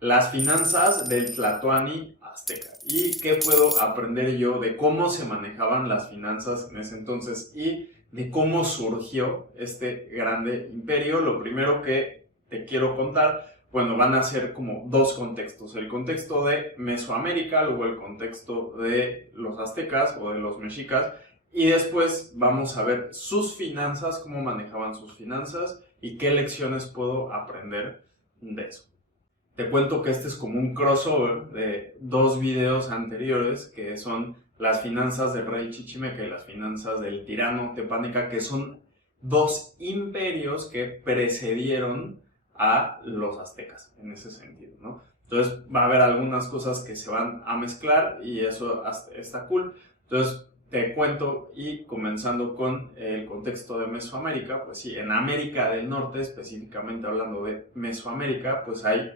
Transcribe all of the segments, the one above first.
las finanzas del Tlatoani azteca y qué puedo aprender yo de cómo se manejaban las finanzas en ese entonces y de cómo surgió este grande imperio. Lo primero que te quiero contar, bueno, van a ser como dos contextos, el contexto de Mesoamérica, luego el contexto de los aztecas o de los mexicas, y después vamos a ver sus finanzas, cómo manejaban sus finanzas y qué lecciones puedo aprender de eso. Te cuento que este es como un crossover de dos videos anteriores que son las finanzas del rey Chichimeca y las finanzas del tirano Tepaneca, que son dos imperios que precedieron a los aztecas en ese sentido, ¿no? Entonces va a haber algunas cosas que se van a mezclar y eso está cool. Entonces te cuento y comenzando con el contexto de Mesoamérica, pues sí, en América del Norte, específicamente hablando de Mesoamérica, pues hay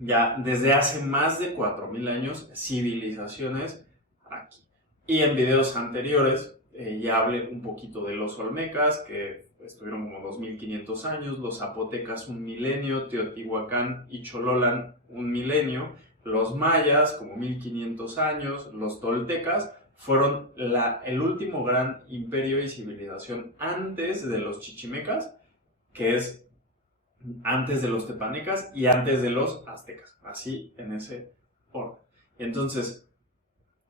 ya desde hace más de 4000 años civilizaciones aquí. Y en videos anteriores ya hablé un poquito de los olmecas, que estuvieron como 2500 años, los zapotecas un milenio, Teotihuacán y Chololan un milenio, los mayas como 1500 años, los toltecas fueron el último gran imperio y civilización antes de los chichimecas, que es antes de los tepanecas y antes de los aztecas, así en ese orden. Entonces,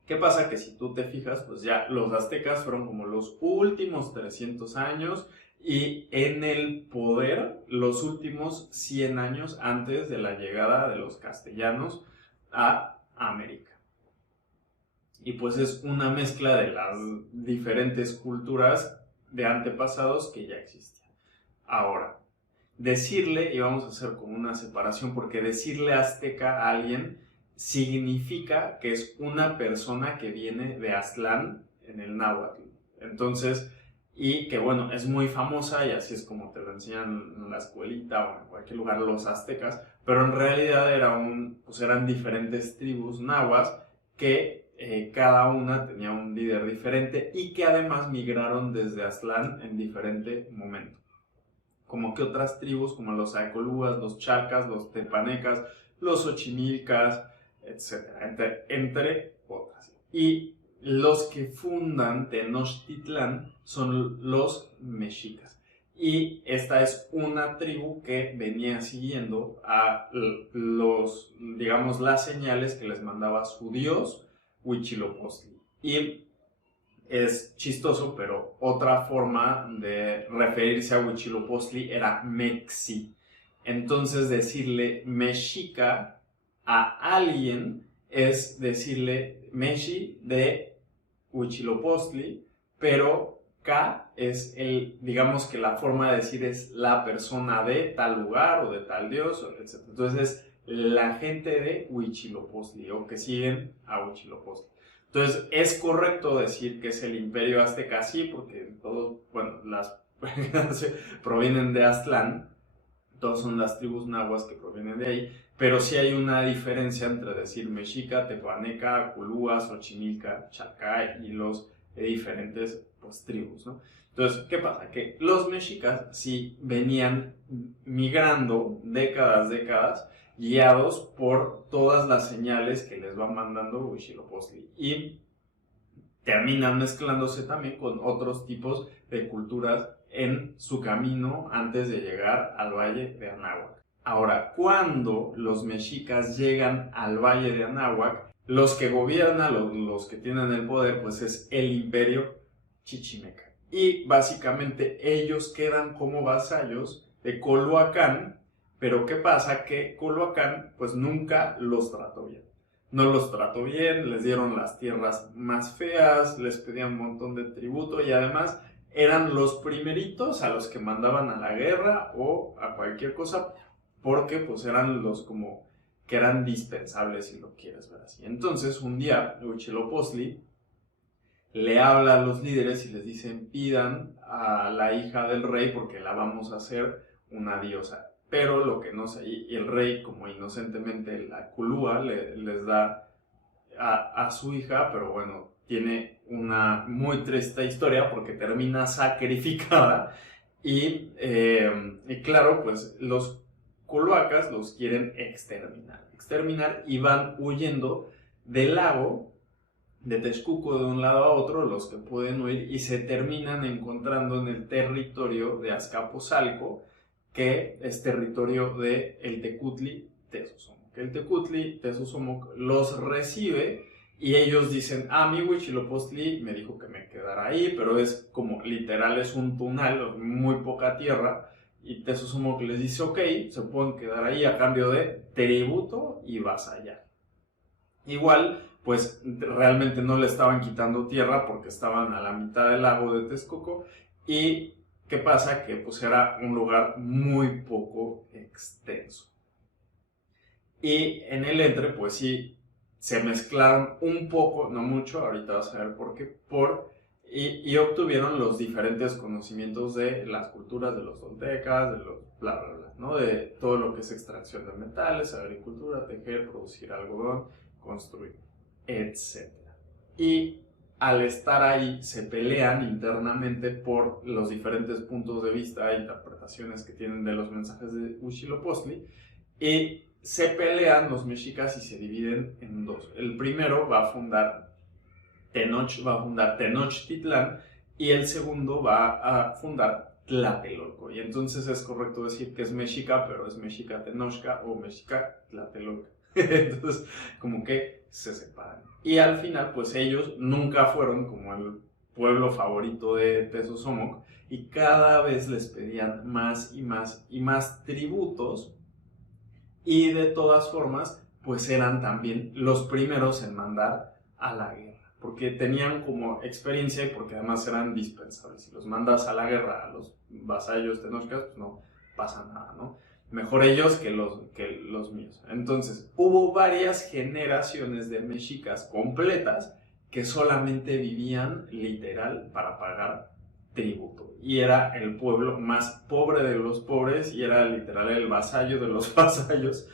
¿qué pasa? Que si tú te fijas, pues ya los aztecas fueron como los últimos 300 años y en el poder los últimos 100 años antes de la llegada de los castellanos a América. Y pues es una mezcla de las diferentes culturas de antepasados que ya existían. Ahora, decirle, y vamos a hacer como una separación, porque decirle azteca a alguien significa que es una persona que viene de Aztlán en el náhuatl. Entonces, y que bueno, es muy famosa y así es como te lo enseñan en la escuelita o en cualquier lugar los aztecas, pero en realidad pues eran diferentes tribus nahuas que cada una tenía un líder diferente y que además migraron desde Aztlán en diferente momento. Como que otras tribus como los Acolúas, los Chalcas, los Tepanecas, los Xochimilcas, etc. Entre otras. Y los que fundan Tenochtitlán son los mexicas. Y esta es una tribu que venía siguiendo a digamos, las señales que les mandaba su dios Huitzilopochtli. Y es chistoso, pero otra forma de referirse a Huitzilopochtli era Mexi. Entonces decirle mexica a alguien es decirle Meshi de Huitzilopochtli, pero K es digamos que la forma de decir es la persona de tal lugar o de tal dios, etc. Entonces la gente de Huitzilopochtli o que siguen a Huitzilopochtli. Entonces, es correcto decir que es el imperio azteca, sí, porque todos, bueno, las provienen de Aztlán, todos son las tribus nahuas que provienen de ahí, pero sí hay una diferencia entre decir mexica, tepaneca, acolúa, xochimilca, chalca y los diferentes pues, tribus, ¿no? Entonces, ¿qué pasa? Que los mexicas sí venían migrando décadas, guiados por todas las señales que les va mandando Huitzilopochtli y terminan mezclándose también con otros tipos de culturas en su camino antes de llegar al Valle de Anáhuac. Ahora, cuando los mexicas llegan al Valle de Anáhuac, los que gobiernan, los que tienen el poder, pues es el imperio chichimeca. Y básicamente ellos quedan como vasallos de Culhuacán, pero ¿qué pasa? Que Culhuacán pues nunca los trató bien. No los trató bien, les dieron las tierras más feas, les pedían un montón de tributo y además eran los primeritos a los que mandaban a la guerra o a cualquier cosa porque pues eran los como que eran dispensables si lo quieres ver así. Entonces un día Huitzilopochtli le habla a los líderes y les dicen pidan a la hija del rey porque la vamos a hacer una diosa. Pero lo que no sé, y el rey como inocentemente la culúa les da a su hija, pero bueno, tiene una muy triste historia porque termina sacrificada y claro, pues los cloacas los quieren exterminar y van huyendo del lago de Texcoco de un lado a otro, los que pueden huir, y se terminan encontrando en el territorio de Azcapotzalco, que es territorio de el Tecutli Tezosomoc. El Tecutli Tezosomoc los recibe y ellos dicen, mi Huitzilopochtli me dijo que me quedara ahí, pero es como literal, es un tunal, muy poca tierra, y Tezosomoc les dice, ok, se pueden quedar ahí a cambio de tributo y vasallaje. Igual, pues realmente no le estaban quitando tierra porque estaban a la mitad del lago de Texcoco. Y ¿qué pasa? Que pues era un lugar muy poco extenso. Y en el entre, pues sí, se mezclaron un poco, no mucho, ahorita vas a ver por qué, y obtuvieron los diferentes conocimientos de las culturas de los toltecas, de los bla bla bla, ¿no? De todo lo que es extracción de metales, agricultura, tejer, producir algodón, construir, etc. Y al estar ahí se pelean internamente por los diferentes puntos de vista e interpretaciones que tienen de los mensajes de Huitzilopochtli, y se pelean los mexicas y se dividen en dos. El primero va a fundar Tenochtitlán y el segundo va a fundar Tlatelolco. Y entonces es correcto decir que es mexica, pero es mexica Tenochca o mexica Tlatelolco. Entonces, como que se separan. Y al final, pues ellos nunca fueron como el pueblo favorito de Tezosomoc y cada vez les pedían más y más y más tributos, y de todas formas, pues eran también los primeros en mandar a la guerra, porque tenían como experiencia y porque además eran dispensables. Si los mandas a la guerra a los vasallos tenochcas, pues no pasa nada, ¿no? Mejor ellos que los míos. Entonces, hubo varias generaciones de mexicas completas que solamente vivían literal para pagar tributo. Y era el pueblo más pobre de los pobres y era literal el vasallo de los vasallos.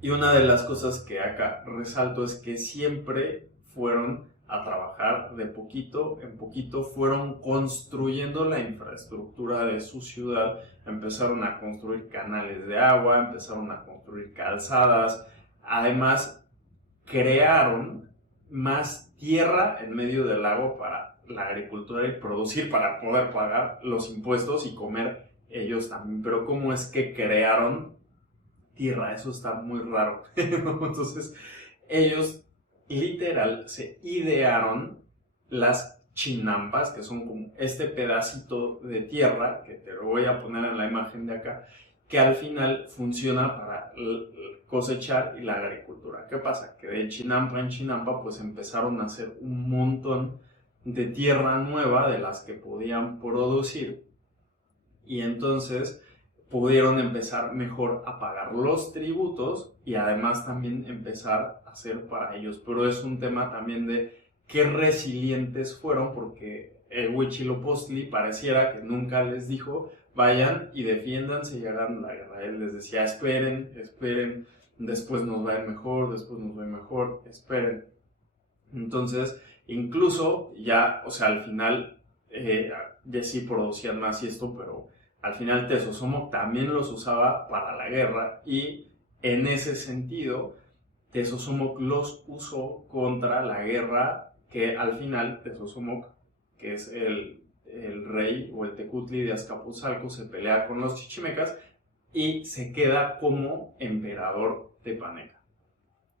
Y una de las cosas que acá resalto es que siempre fueron a trabajar de poquito en poquito, fueron construyendo la infraestructura de su ciudad, empezaron a construir canales de agua, empezaron a construir calzadas, además crearon más tierra en medio del lago para la agricultura y producir para poder pagar los impuestos y comer ellos también. Pero ¿cómo es que crearon tierra? Eso está muy raro. Entonces ellos literal se idearon las chinampas, que son como este pedacito de tierra, que te lo voy a poner en la imagen de acá, que al final funciona para cosechar y la agricultura. ¿Qué pasa? Que de chinampa en chinampa pues empezaron a hacer un montón de tierra nueva de las que podían producir, y entonces pudieron empezar mejor a pagar los tributos y además también empezar a hacer para ellos. Pero es un tema también de qué resilientes fueron, porque el Huitzilopochtli pareciera que nunca les dijo vayan y defiéndanse y hagan la guerra. Él les decía esperen, esperen, después nos va a ir mejor, después nos va a ir mejor, esperen. Entonces, incluso ya, o sea, al final ya sí producían más y esto, pero al final Tezosomoc también los usaba para la guerra, y en ese sentido Tezosomoc los usó contra la guerra que al final Tezosomoc, que es el rey o el Tecutli de Azcapotzalco, se pelea con los chichimecas y se queda como emperador tepaneca,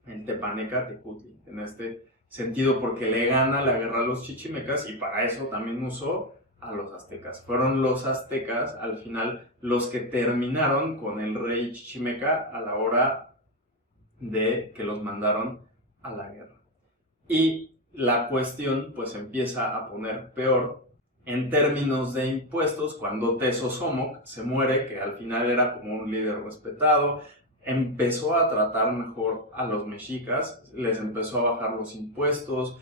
el Tepaneca Tecutli, en este sentido, porque le gana la guerra a los chichimecas y para eso también usó a los aztecas. Fueron los aztecas al final los que terminaron con el rey chichimeca a la hora de que los mandaron a la guerra. Y la cuestión pues empieza a poner peor en términos de impuestos cuando Tezosomoc se muere, que al final era como un líder respetado. Empezó a tratar mejor a los mexicas, les empezó a bajar los impuestos.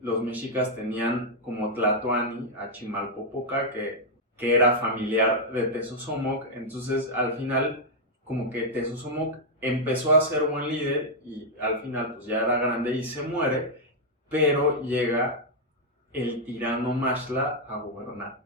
Los mexicas tenían como Tlatoani a Chimalpopoca, que era familiar de Tezosomoc. Entonces al final como que Tezosomoc empezó a ser buen líder y al final pues ya era grande y se muere, pero llega el tirano Maxtla a gobernar.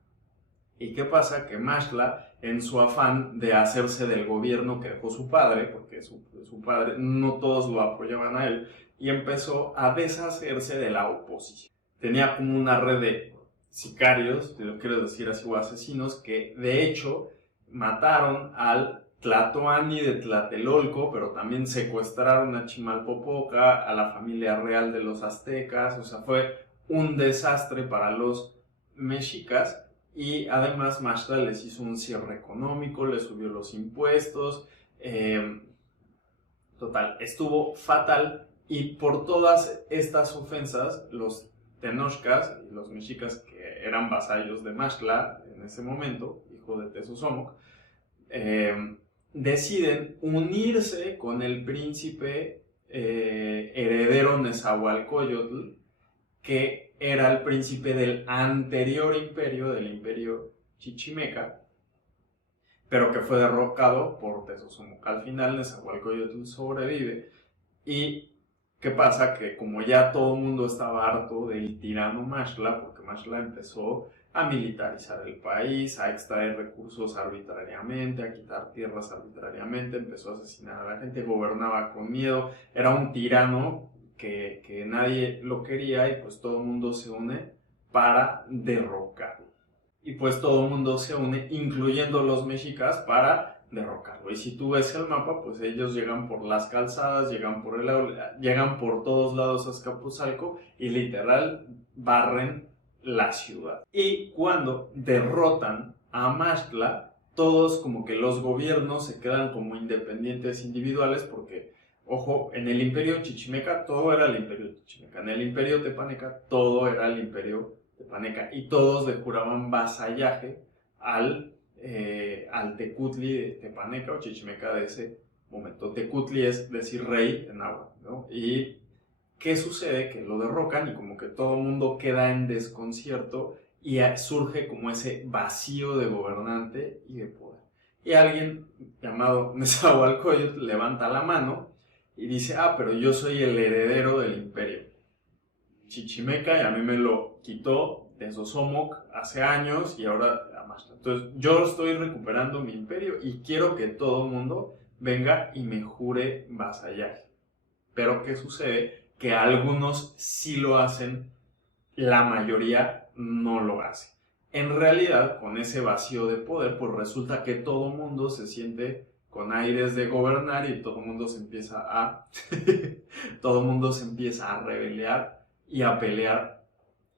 ¿Y qué pasa? Que Maxtla en su afán de hacerse del gobierno que dejó su padre, porque su padre no todos lo apoyaban a él, y empezó a deshacerse de la oposición. Tenía como una red de sicarios, si lo quiero decir así, o asesinos, que de hecho mataron al Tlatoani de Tlatelolco, pero también secuestraron a Chimalpopoca, a la familia real de los aztecas. O sea, fue un desastre para los mexicas. Y además Maxtla les hizo un cierre económico, les subió los impuestos. Total, estuvo fatal. Y por todas estas ofensas, los tenochcas y los mexicas, que eran vasallos de Maxtla en ese momento, hijo de Tezosomoc, deciden unirse con el príncipe heredero Nezahualcóyotl, que era el príncipe del anterior imperio, del imperio chichimeca, pero que fue derrocado por Tezosomoc. Al final Nezahualcóyotl sobrevive. ¿Y qué pasa? Que como ya todo el mundo estaba harto del tirano Maxtla, porque Maxtla empezó a militarizar el país, a extraer recursos arbitrariamente, a quitar tierras arbitrariamente, empezó a asesinar a la gente, gobernaba con miedo, era un tirano que nadie lo quería, y pues todo el mundo se une para derrocarlo. Y pues todo el mundo se une, incluyendo los mexicas, para derrocarlo. Y si tú ves el mapa, pues ellos llegan por las calzadas, llegan por todos lados a Azcapotzalco y literal barren la ciudad. Y cuando derrotan a Maxtla, todos como que los gobiernos se quedan como independientes individuales, porque, ojo, en el imperio chichimeca todo era el imperio chichimeca, en el imperio tepaneca todo era el imperio tepaneca, y todos le juraban vasallaje al Tecutli de Tepaneca o Chichimeca de ese momento. Tecutli es decir rey en náhuatl, ¿no? Y ¿qué sucede? Que lo derrocan y como que todo el mundo queda en desconcierto y surge como ese vacío de gobernante y de poder. Y alguien llamado Nezahualcóyotl levanta la mano y dice, pero yo soy el heredero del imperio chichimeca y a mí me lo quitó Tezosomoc hace años y ahora Maxtla. Entonces yo estoy recuperando mi imperio y quiero que todo el mundo venga y me jure vasallaje. Pero ¿qué sucede? Que algunos sí lo hacen, la mayoría no lo hace. En realidad, con ese vacío de poder, pues resulta que todo el mundo se siente con aires de gobernar y todo el mundo se empieza a todo el mundo se empieza a rebeliar y a pelear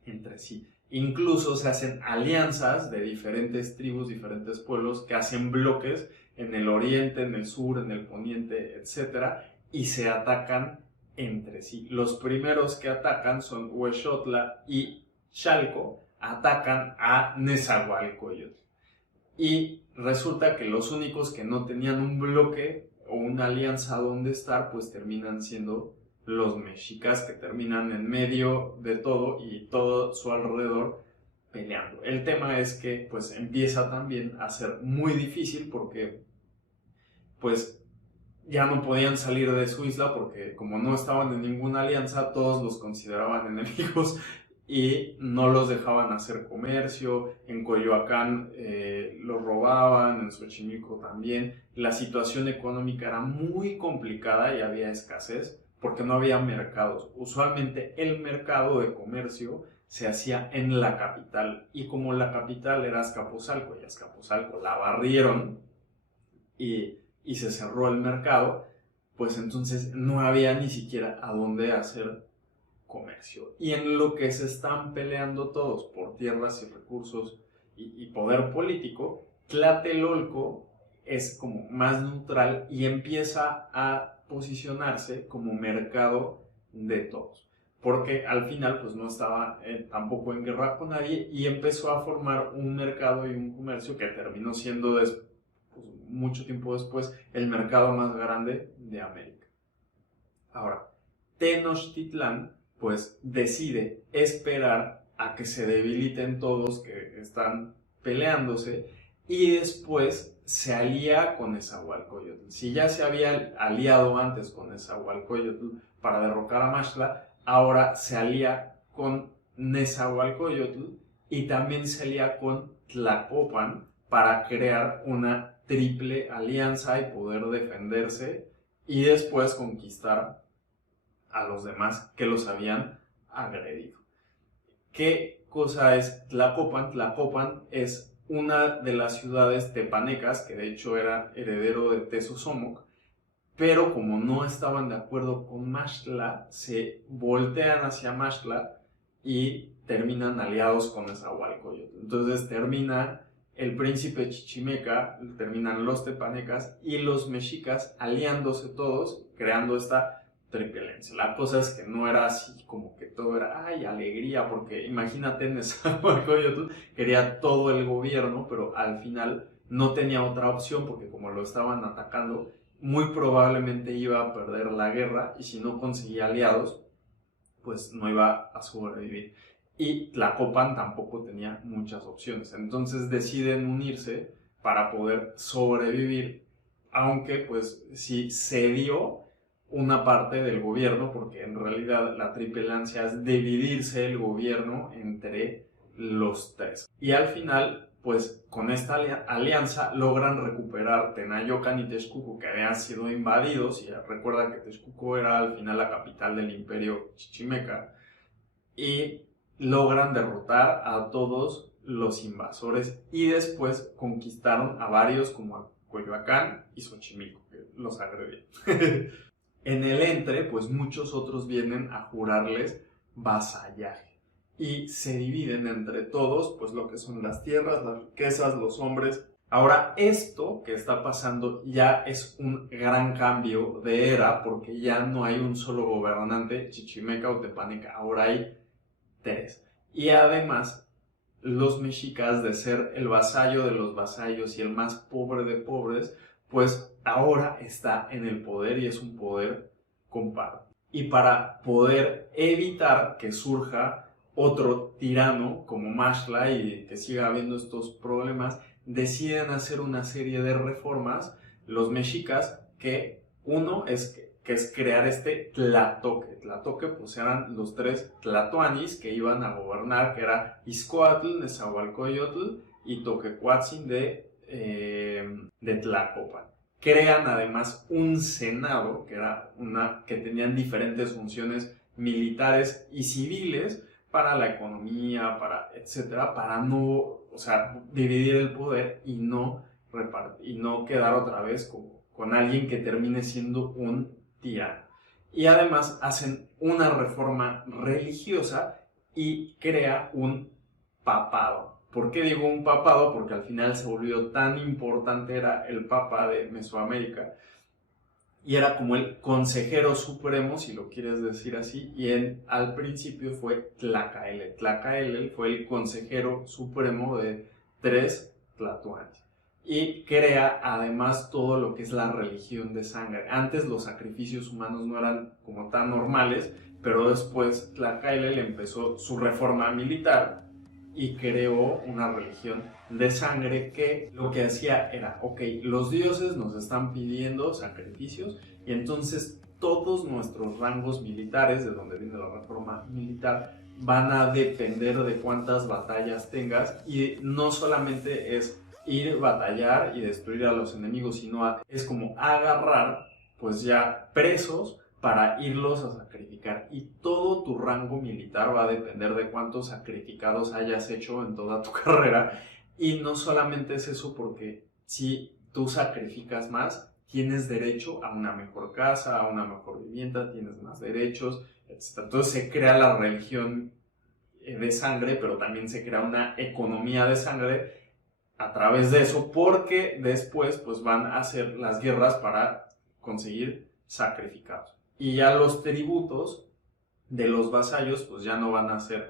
entre sí. Incluso se hacen alianzas de diferentes tribus, diferentes pueblos que hacen bloques en el oriente, en el sur, en el poniente, etc. Y se atacan entre sí. Los primeros que atacan son Huexotla y Chalco, atacan a Nezahualcóyotl. Y resulta que los únicos que no tenían un bloque o una alianza donde estar, pues terminan siendo los mexicas, que terminan en medio de todo y todo su alrededor peleando. El tema es que pues empieza también a ser muy difícil porque pues ya no podían salir de su isla, porque como no estaban en ninguna alianza, todos los consideraban enemigos y no los dejaban hacer comercio. En Coyoacán los robaban, en Xochimilco también. La situación económica era muy complicada y había escasez porque no había mercados. Usualmente el mercado de comercio se hacía en la capital, y como la capital era Azcapotzalco y Azcapotzalco la barrieron y se cerró el mercado, pues entonces no había ni siquiera a dónde hacer comercio. Y en lo que se están peleando todos por tierras y recursos y poder político, Tlatelolco es como más neutral y empieza a posicionarse como mercado de todos, porque al final pues no estaba tampoco en guerra con nadie, y empezó a formar un mercado y un comercio que terminó siendo pues, mucho tiempo después el mercado más grande de América. Ahora, Tenochtitlán pues decide esperar a que se debiliten todos que están peleándose y después se alía con Nezahualcóyotl. Si ya se había aliado antes con Nezahualcóyotl para derrocar a Maxtla, ahora se alía con Nezahualcóyotl y también se alía con Tlacopan para crear una triple alianza y poder defenderse y después conquistar a los demás que los habían agredido. ¿Qué cosa es Tlacopan? Tlacopan es una de las ciudades tepanecas, que de hecho era heredero de Tezosomoc, pero como no estaban de acuerdo con Maxtla, se voltean hacia Maxtla y terminan aliados con Nezahualcóyotl. Entonces termina el príncipe Chichimeca, terminan los tepanecas y los mexicas aliándose todos, creando esta triple alianza. La cosa es que no era así como que todo era ay, alegría, porque imagínate, Nezahualcóyotl quería todo el gobierno, pero al final no tenía otra opción porque como lo estaban atacando, muy probablemente iba a perder la guerra y si no conseguía aliados, pues no iba a sobrevivir. Y Tlacopan tampoco tenía muchas opciones. Entonces deciden unirse para poder sobrevivir, aunque pues sí cedió una parte del gobierno, porque en realidad la triple alianza es dividirse el gobierno entre los tres. Y al final, pues con esta alianza logran recuperar Tenayocan y Texcoco, que habían sido invadidos, y recuerda que Texcoco era al final la capital del imperio chichimeca, y logran derrotar a todos los invasores y después conquistaron a varios como a Coyoacán y Xochimilco, que los agredieron. En el entre, pues muchos otros vienen a jurarles vasallaje y se dividen entre todos, pues lo que son las tierras, las riquezas, los hombres. Ahora, esto que está pasando ya es un gran cambio de era, porque ya no hay un solo gobernante, chichimeca o tepaneca, ahora hay tres. Y además, los mexicas, de ser el vasallo de los vasallos y el más pobre de pobres, pues ahora está en el poder y es un poder compartido. Y para poder evitar que surja otro tirano como Maxtla y que siga habiendo estos problemas, deciden hacer una serie de reformas los mexicas, que uno es que es crear este Tlatoque. Tlatoque pues eran los tres tlatoanis que iban a gobernar, que era Izcoatl, Nezahualcóyotl y Toquecuatzin de Tlacopan. Crean además un senado, que tenían diferentes funciones militares y civiles para la economía, etcétera, para no, o sea, dividir el poder y no quedar otra vez con alguien que termine siendo un tirano. Y además hacen una reforma religiosa y crea un papado. ¿Por qué digo un papado? Porque al final se volvió tan importante, era el papa de Mesoamérica y era como el consejero supremo, si lo quieres decir así, y al principio fue Tlacaelel. Tlacaelel fue el consejero supremo de tres tlatoanis y crea además todo lo que es la religión de sangre. Antes los sacrificios humanos no eran como tan normales, pero después Tlacaelel empezó su reforma militar y creó una religión de sangre que lo que hacía era, ok, los dioses nos están pidiendo sacrificios y entonces todos nuestros rangos militares, de donde viene la reforma militar, van a depender de cuántas batallas tengas, y no solamente es ir, batallar y destruir a los enemigos, sino es como agarrar pues ya presos para irlos a sacrificar, y todo tu rango militar va a depender de cuántos sacrificados hayas hecho en toda tu carrera. Y no solamente es eso, porque si tú sacrificas más, tienes derecho a una mejor casa, a una mejor vivienda, tienes más derechos, etc. Entonces se crea la religión de sangre, pero también se crea una economía de sangre a través de eso, porque después pues van a hacer las guerras para conseguir sacrificados. Y ya los tributos de los vasallos pues ya no van a ser,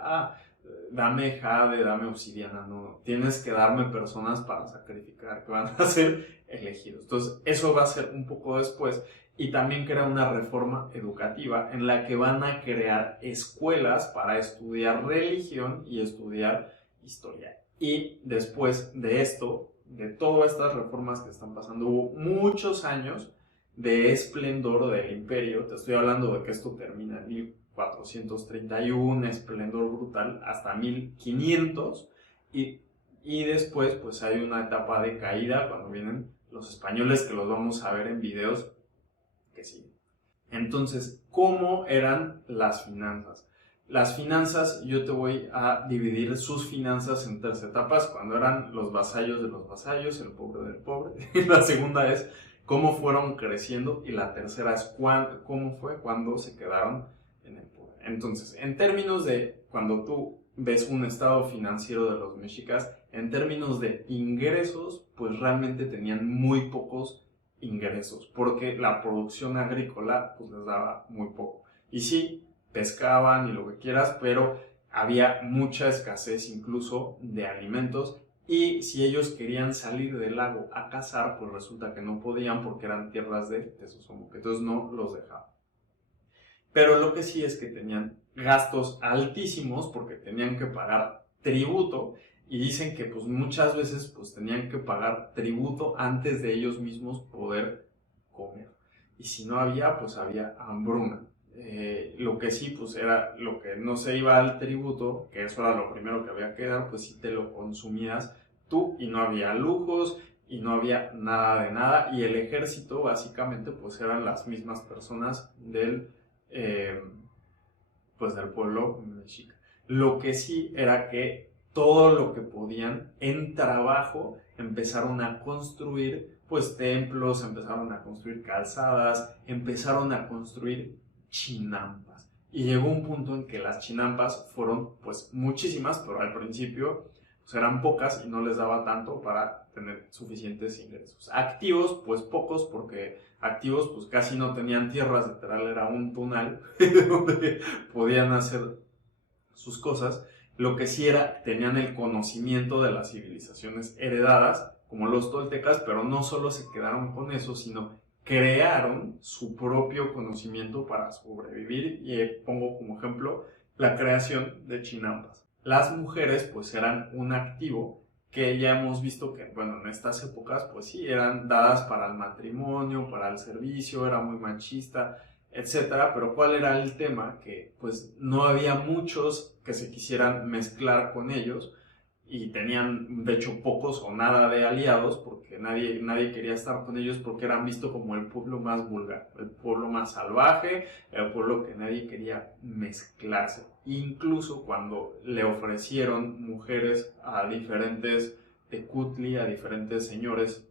dame jade, dame obsidiana, no, tienes que darme personas para sacrificar, que van a ser elegidos. Entonces eso va a ser un poco después, y también crea una reforma educativa en la que van a crear escuelas para estudiar religión y estudiar historia. Y después de esto, de todas estas reformas que están pasando, hubo muchos años de esplendor del imperio. Te estoy hablando de que esto termina en 1431, esplendor brutal, hasta 1500, y y después pues hay una etapa de caída cuando vienen los españoles, que los vamos a ver en videos que siguen. Entonces, ¿cómo eran las finanzas? Las finanzas, yo te voy a dividir sus finanzas en 3 etapas, cuando eran los vasallos de los vasallos, el pobre del pobre. La segunda es cómo fueron creciendo y la tercera es cómo fue cuando se quedaron en el poder. Entonces, en términos de cuando tú ves un estado financiero de los mexicas, en términos de ingresos, pues realmente tenían muy pocos ingresos, porque la producción agrícola pues les daba muy poco. Y sí, pescaban y lo que quieras, pero había mucha escasez incluso de alimentos, y si ellos querían salir del lago a cazar, pues resulta que no podían porque eran tierras de Tezosomoc, entonces no los dejaban. Pero lo que sí es que tenían gastos altísimos porque tenían que pagar tributo, y dicen que pues muchas veces pues tenían que pagar tributo antes de ellos mismos poder comer. Y si no había, pues había hambruna. Lo que sí, pues era lo que no se iba al tributo, que eso era lo primero que había que dar, pues sí te lo consumías tú, y no había lujos y no había nada de nada. Y el ejército básicamente pues eran las mismas personas pues del pueblo mexica. Lo que sí era que todo lo que podían en trabajo empezaron a construir pues templos, empezaron a construir calzadas, empezaron a construir chinampas. Y llegó un punto en que las chinampas fueron pues muchísimas, pero al principio pues eran pocas y no les daba tanto para tener suficientes ingresos. Activos pues pocos, porque activos pues casi no tenían tierras, literal era un tunal donde podían hacer sus cosas. Lo que sí era, tenían el conocimiento de las civilizaciones heredadas, como los toltecas, pero no solo se quedaron con eso, sino crearon su propio conocimiento para sobrevivir. Y pongo como ejemplo la creación de chinampas. Las mujeres pues eran un activo que ya hemos visto que, bueno, en estas épocas pues sí, eran dadas para el matrimonio, para el servicio, era muy machista, etcétera. Pero ¿cuál era el tema? Que pues no había muchos que se quisieran mezclar con ellos, y tenían de hecho pocos o nada de aliados, porque nadie quería estar con ellos, porque eran vistos como el pueblo más vulgar, el pueblo más salvaje, el pueblo que nadie quería mezclarse. Incluso cuando le ofrecieron mujeres a diferentes tecutli, a diferentes señores,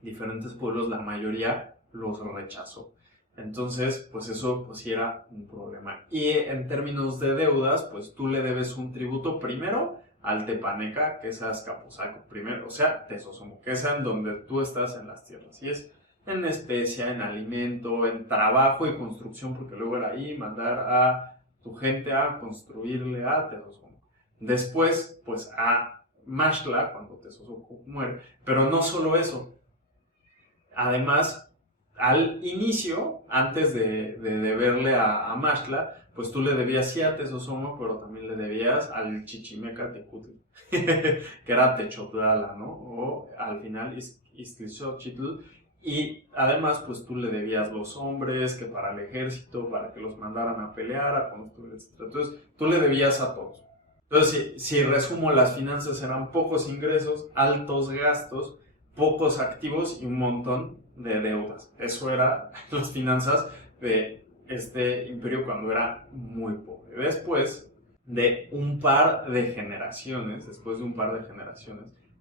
diferentes pueblos, la mayoría los rechazó. Entonces, pues eso pues sí era un problema. Y en términos de deudas, pues tú le debes un tributo primero al Tepaneca, que es a Azcapotzalco, primero, o sea, Tezosomoc, que es en donde tú estás en las tierras. Y es en especia, en alimento, en trabajo y construcción, porque luego era ahí mandar a tu gente a construirle a Tezosomoc. Después, pues a Maxtla, cuando Tezosomoc muere. Pero no solo eso. Además, al inicio, antes de deberle a Maxtla, pues tú le debías sí a Tezosomoc, pero también le debías al Chichimeca Tecutli, que era Techotlala, ¿no? O al final Ixtlilxochitl. Y además, pues tú le debías los hombres, que para el ejército, para que los mandaran a pelear, a construir, etc. Entonces, tú le debías a todos. Entonces, si resumo, las finanzas eran pocos ingresos, altos gastos, pocos activos y un montón de deudas. Eso era las finanzas de este imperio cuando era muy pobre. Después de un par de generaciones,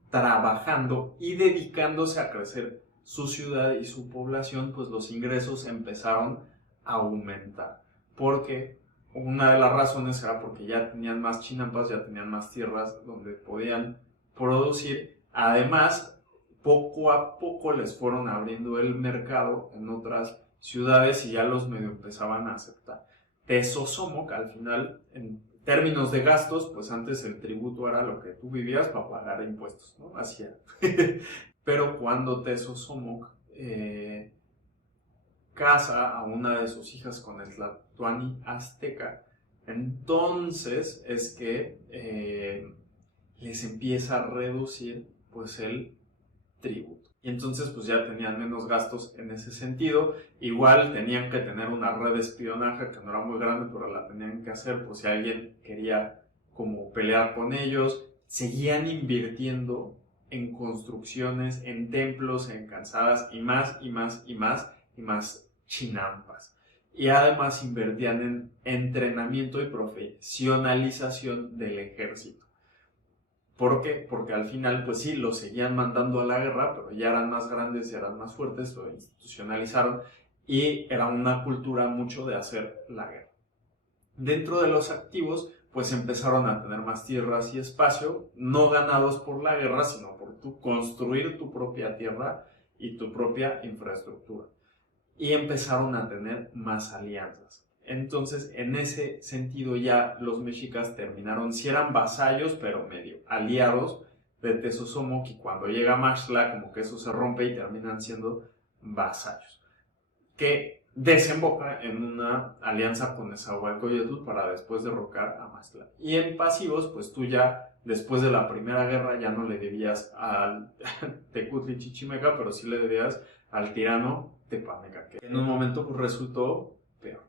trabajando y dedicándose a crecer su ciudad y su población, pues los ingresos empezaron a aumentar. Porque una de las razones era porque ya tenían más chinampas, ya tenían más tierras donde podían producir. Además, poco a poco les fueron abriendo el mercado en otras ciudades y ya los medio empezaban a aceptar. Tezosomoc, al final, en términos de gastos, pues antes el tributo era lo que tú vivías para pagar impuestos, ¿no? Así era. Pero cuando Tezosomoc casa a una de sus hijas con el Tlatoani azteca, entonces es que les empieza a reducir pues el tributo. Y entonces pues ya tenían menos gastos en ese sentido. Igual tenían que tener una red de espionaje que no era muy grande, pero la tenían que hacer pues si alguien quería como pelear con ellos. seguían invirtiendo en construcciones, en templos, en calzadas y más y más y más y más chinampas. Y además invertían en entrenamiento y profesionalización del ejército. ¿Por qué? Porque al final, pues sí, los seguían mandando a la guerra, pero ya eran más grandes, ya eran más fuertes, lo institucionalizaron y era una cultura mucho de hacer la guerra. Dentro de los activos, pues empezaron a tener más tierras y espacio, no ganados por la guerra, sino por construir tu propia tierra y tu propia infraestructura. Y empezaron a tener más alianzas. Entonces, en ese sentido ya los mexicas terminaron, si eran vasallos, pero medio aliados de Tezosomoc, y cuando llega Maxtla, como que eso se rompe y terminan siendo vasallos. Que desemboca en una alianza con Nezahualcóyotl para después derrocar a Maxtla. Y en pasivos, pues tú ya, después de la primera guerra, ya no le debías al Tecutli Chichimeca, pero sí le debías al tirano Tepaneca, que en un momento pues resultó peor.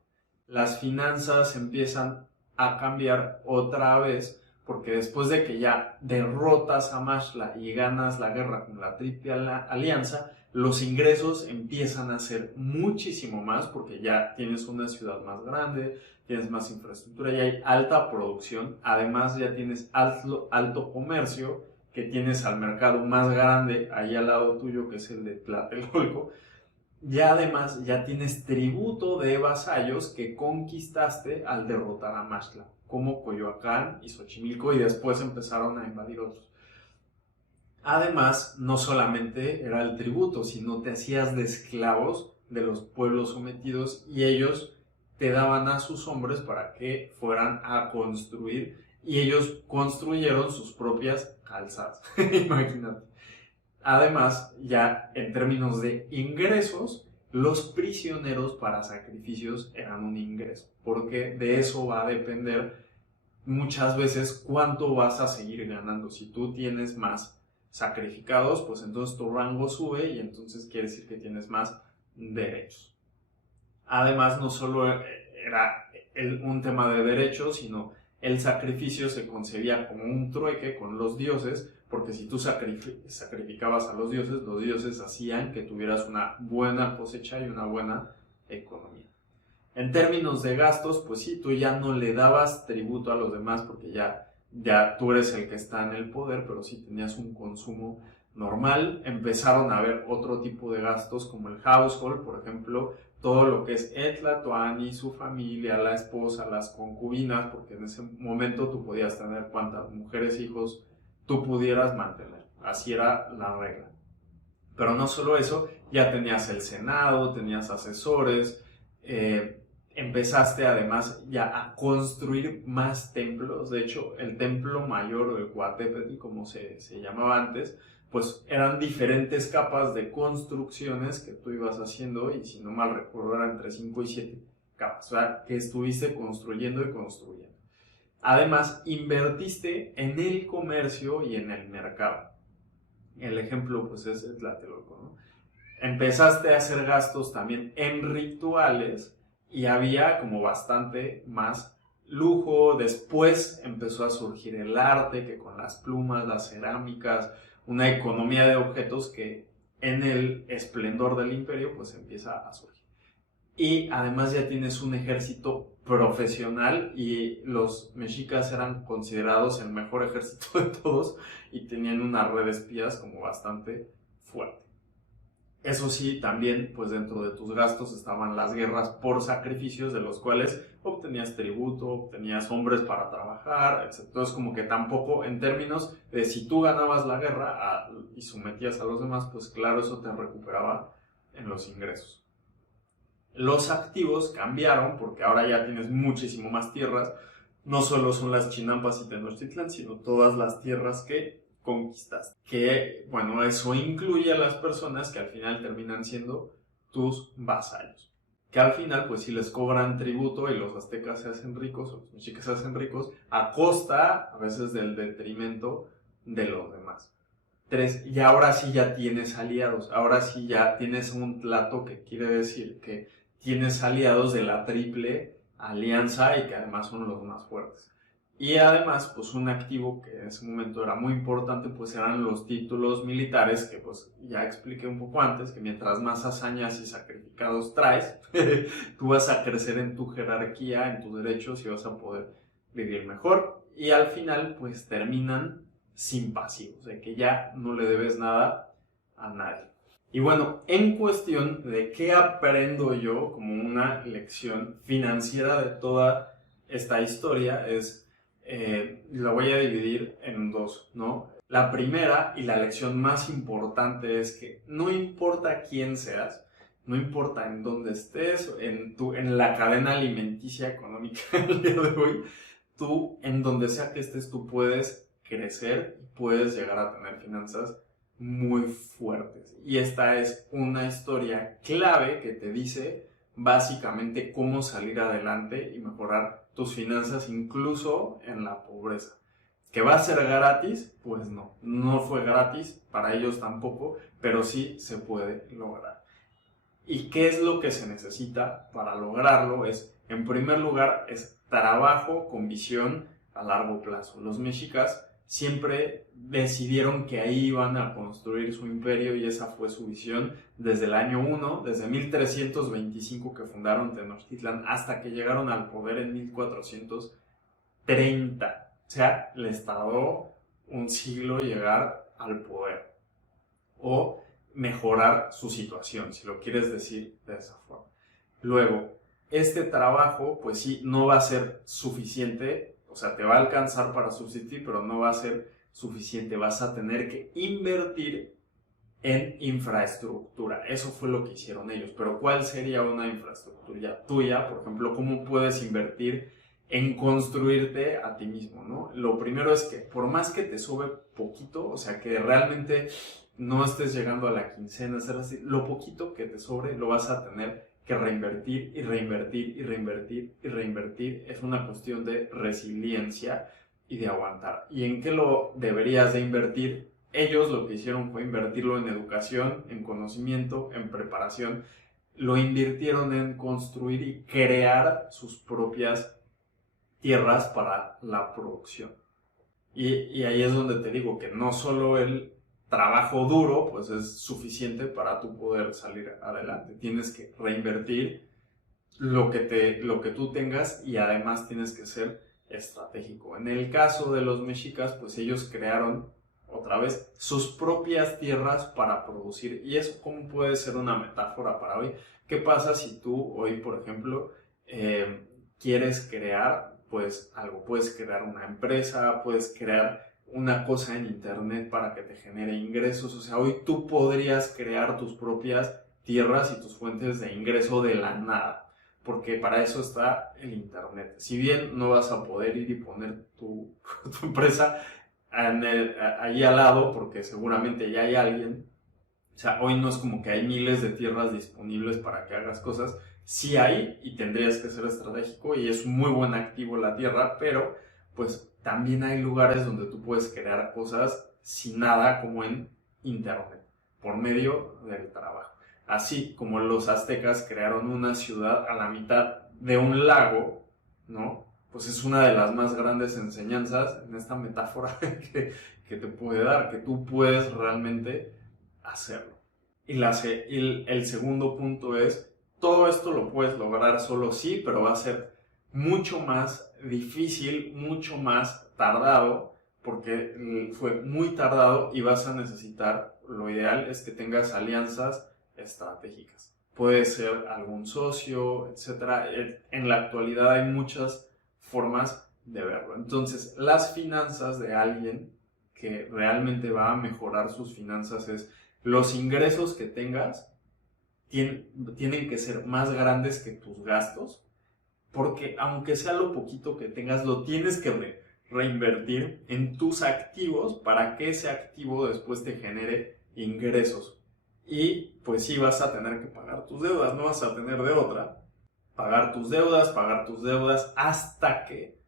Las finanzas empiezan a cambiar otra vez, porque después de que ya derrotas a Maxtla y ganas la guerra con la Triple Alianza, los ingresos empiezan a ser muchísimo más, porque ya tienes una ciudad más grande, tienes más infraestructura, ya hay alta producción, además ya tienes alto comercio, que tienes al mercado más grande ahí al lado tuyo, que es el de Tlatelolco. Ya además ya tienes tributo de vasallos que conquistaste al derrotar a Maxtla, como Coyoacán y Xochimilco, y después empezaron a invadir otros. Además, no solamente era el tributo, sino te hacías de esclavos de los pueblos sometidos y ellos te daban a sus hombres para que fueran a construir, y ellos construyeron sus propias calzadas. Imagínate. Además, ya en términos de ingresos, los prisioneros para sacrificios eran un ingreso, porque de eso va a depender muchas veces cuánto vas a seguir ganando. Si tú tienes más sacrificados, pues entonces tu rango sube y entonces quiere decir que tienes más derechos. Además, no solo era un tema de derechos, sino el sacrificio se concebía como un trueque con los dioses, porque si tú sacrificabas a los dioses hacían que tuvieras una buena cosecha y una buena economía. En términos de gastos, pues sí, tú ya no le dabas tributo a los demás porque ya tú eres el que está en el poder, pero sí tenías un consumo normal. Empezaron a haber otro tipo de gastos como el household, por ejemplo, todo lo que es Etlatoani, su familia, la esposa, las concubinas, porque en ese momento tú podías tener cuantas mujeres e hijos tú pudieras mantener. Así era la regla. Pero no solo eso, ya tenías el Senado, tenías asesores, empezaste además ya a construir más templos. De hecho, el templo mayor o el Coatepetl, como se llamaba antes, pues eran diferentes capas de construcciones que tú ibas haciendo, y si no mal recuerdo eran entre 5 y 7 capas, o sea, que estuviste construyendo y construyendo. Además, invertiste en el comercio y en el mercado. El ejemplo pues es el Tlatelolco, ¿no? Empezaste a hacer gastos también en rituales y había como bastante más lujo. Después empezó a surgir el arte, que con las plumas, las cerámicas, una economía de objetos que en el esplendor del imperio pues empieza a surgir. Y además ya tienes un ejército profesional, y los mexicas eran considerados el mejor ejército de todos y tenían una red de espías como bastante fuerte. Eso sí, también pues dentro de tus gastos estaban las guerras por sacrificios, de los cuales obtenías tributo, obtenías hombres para trabajar, etc. Entonces como que tampoco en términos de si tú ganabas la guerra y sometías a los demás, pues claro, eso te recuperaba en los ingresos. Los activos cambiaron porque ahora ya tienes muchísimo más tierras. No solo son las Chinampas y Tenochtitlan, sino todas las tierras que conquistaste. Que, bueno, eso incluye a las personas que al final terminan siendo tus vasallos. Que al final, pues sí les cobran tributo y los aztecas se hacen ricos, o los mexicas se hacen ricos, a costa, a veces, del detrimento de los demás. 3. Y ahora sí ya tienes aliados. Ahora sí ya tienes un Tlato, que quiere decir que tienes aliados de la Triple Alianza y que además son los más fuertes. Y además, pues un activo que en ese momento era muy importante, pues eran los títulos militares, que pues ya expliqué un poco antes, que mientras más hazañas y sacrificados traes, tú vas a crecer en tu jerarquía, en tus derechos y vas a poder vivir mejor. Y al final, pues terminan sin pasivos, de que ya no le debes nada a nadie. Y bueno, en cuestión de qué aprendo yo como una lección financiera de toda esta historia es, la voy a dividir en dos, ¿no? La primera y la lección más importante es que no importa quién seas, no importa en dónde estés, en la cadena alimenticia económica del día de hoy, tú, en donde sea que estés, tú puedes crecer y puedes llegar a tener finanzas muy fuertes. Y esta es una historia clave que te dice básicamente cómo salir adelante y mejorar tus finanzas incluso en la pobreza. ¿Que va a ser gratis? Pues no, no fue gratis, para ellos tampoco, pero sí se puede lograr. ¿Y qué es lo que se necesita para lograrlo? En primer lugar, es trabajo con visión a largo plazo. Los mexicas siempre decidieron que ahí iban a construir su imperio y esa fue su visión desde el año 1, desde 1325 que fundaron Tenochtitlan hasta que llegaron al poder en 1430. O sea, les tardó un siglo llegar al poder o mejorar su situación, si lo quieres decir de esa forma. Luego, este trabajo, pues sí, no va a ser suficiente, o sea, te va a alcanzar para subsistir, pero no va a ser suficiente. Vas a tener que invertir en infraestructura. Eso fue lo que hicieron ellos. Pero ¿cuál sería una infraestructura tuya? Por ejemplo, ¿cómo puedes invertir en construirte a ti mismo, ¿no? Lo primero es que por más que te sobre poquito, o sea, que realmente no estés llegando a la quincena, lo poquito que te sobre lo vas a tener que reinvertir y reinvertir y reinvertir y reinvertir. Es una cuestión de resiliencia y de aguantar. ¿Y en qué lo deberías de invertir? Ellos lo que hicieron fue invertirlo en educación, en conocimiento, en preparación. Lo invirtieron en construir y crear sus propias tierras para la producción. Y ahí es donde te digo que no solo el trabajo duro pues es suficiente para tú poder salir adelante. Tienes que reinvertir lo que tú tengas y además tienes que ser estratégico. En el caso de los mexicas, pues ellos crearon otra vez sus propias tierras para producir. ¿Y eso cómo puede ser una metáfora para hoy? ¿Qué pasa si tú hoy, por ejemplo, quieres crear pues algo? Puedes crear una empresa, puedes crear una cosa en internet para que te genere ingresos. O sea, hoy tú podrías crear tus propias tierras y tus fuentes de ingreso de la nada, porque para eso está el internet. Si bien no vas a poder ir y poner tu empresa ahí al lado, porque seguramente ya hay alguien. O sea, hoy no es como que hay miles de tierras disponibles para que hagas cosas. Sí hay y tendrías que ser estratégico y es muy buen activo la tierra, pero pues también hay lugares donde tú puedes crear cosas sin nada, como en internet, por medio del trabajo. Así como los aztecas crearon una ciudad a la mitad de un lago, ¿no? Pues es una de las más grandes enseñanzas en esta metáfora que te puede dar, que tú puedes realmente hacerlo. Y el segundo punto es, todo esto lo puedes lograr solo sí, pero va a ser mucho más difícil, mucho más tardado, porque fue muy tardado y vas a necesitar, lo ideal es que tengas alianzas estratégicas. Puede ser algún socio, etc. En la actualidad hay muchas formas de verlo. Entonces, las finanzas de alguien que realmente va a mejorar sus finanzas es los ingresos que tengas tienen que ser más grandes que tus gastos, porque aunque sea lo poquito que tengas, lo tienes que reinvertir en tus activos para que ese activo después te genere ingresos. Y pues sí vas a tener que pagar tus deudas, no vas a tener de otra. Pagar tus deudas hasta que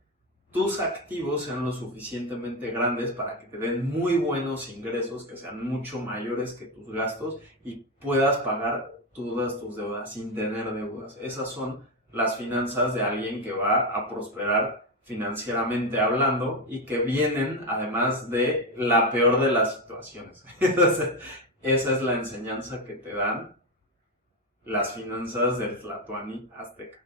tus activos sean lo suficientemente grandes para que te den muy buenos ingresos, que sean mucho mayores que tus gastos y puedas pagar todas tus deudas sin tener deudas. Esas son las finanzas de alguien que va a prosperar financieramente hablando y que vienen además de la peor de las situaciones. Entonces, esa es la enseñanza que te dan las finanzas del Tlatoani azteca.